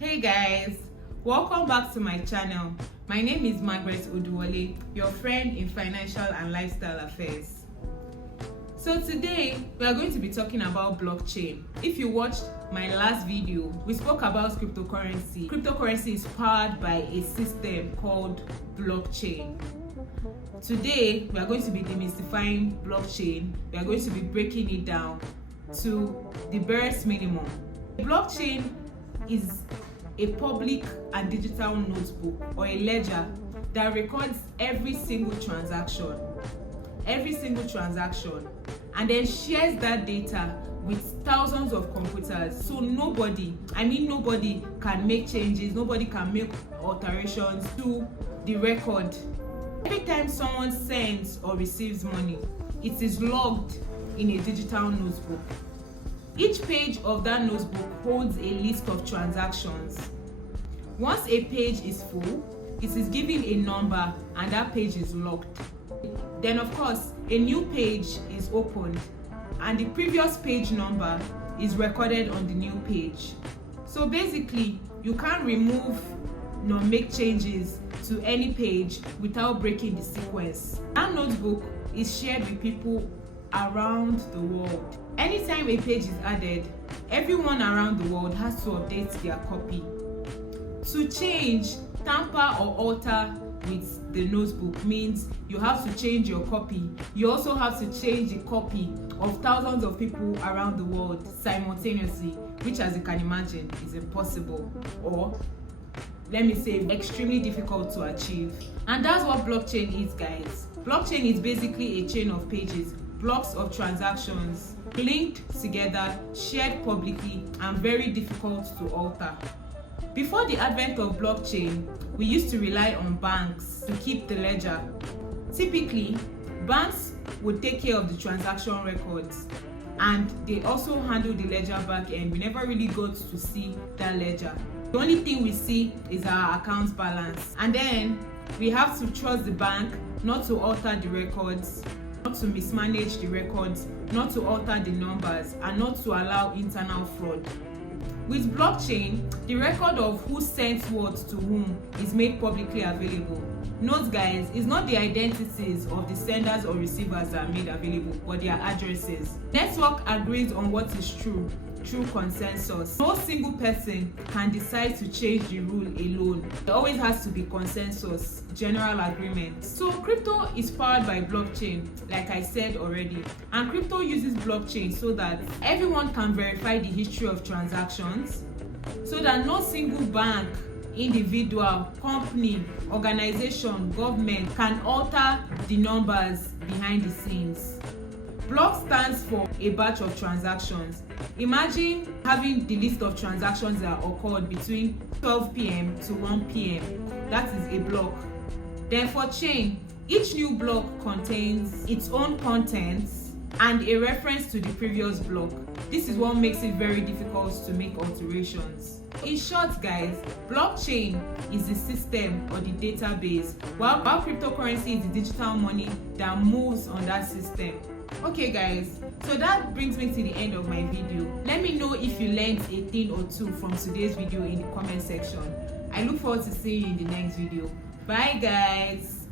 Hey guys, welcome back to my channel. My name is Margaret Oduwole, your friend in financial and lifestyle affairs. So today we are going to be talking about blockchain. If you watched my last video, we spoke about cryptocurrency. Cryptocurrency is powered by a system called blockchain. Today we are going to be demystifying blockchain. We are going to be breaking it down to the barest minimum. Blockchain is a public and digital notebook or a ledger that records every single transaction, and then shares that data with thousands of computers. So nobody can make changes, nobody can make alterations to the record. Every time someone sends or receives money, it is logged in a digital notebook. Each page of that notebook holds a list of transactions. Once a page is full, it is given a number and that page is locked. Then of course, a new page is opened and the previous page number is recorded on the new page. So basically, you can't remove nor make changes to any page without breaking the sequence. That notebook is shared with people around the world. Anytime a page is added, everyone around the world has to update their copy. To change, tamper or alter with the notebook means you have to change your copy. You also have to change the copy of thousands of people around the world simultaneously, which, as you can imagine, is impossible, or let me say extremely difficult to achieve. And that's what blockchain is, guys. Blockchain is basically a chain of pages, blocks of transactions linked together, shared publicly, and very difficult to alter. Before the advent of blockchain, we used to rely on banks to keep the ledger. Typically, banks would take care of the transaction records and they also handle the ledger back end. We never really got to see that ledger. The only thing we see is our account balance. And then we have to trust the bank not to alter the records, not to mismanage the records, not to alter the numbers, and not to allow internal fraud. With blockchain, the record of who sent what to whom is made publicly available. Note guys, it's not the identities of the senders or receivers that are made available, but their addresses. Network agrees on what is true through consensus. No single person can decide to change the rule alone. There always has to be consensus, general agreement. So crypto is powered by blockchain, like I said already. And crypto uses blockchain so that everyone can verify the history of transactions, so that no single bank, individual, company, organization, government can alter the numbers behind the scenes. Block stands for a batch of transactions. Imagine having the list of transactions that occurred between 12 p.m. to 1 p.m. That is a block. Then for chain, each new block contains its own contents and a reference to the previous block. This is what makes it very difficult to make alterations. In short, guys, blockchain is the system or the database, while cryptocurrency is the digital money that moves on that system. Okay guys, so that brings me to the end of my video. Let me know if you learned a thing or two from today's video in the comment section. I look forward to seeing you in the next video. Bye guys.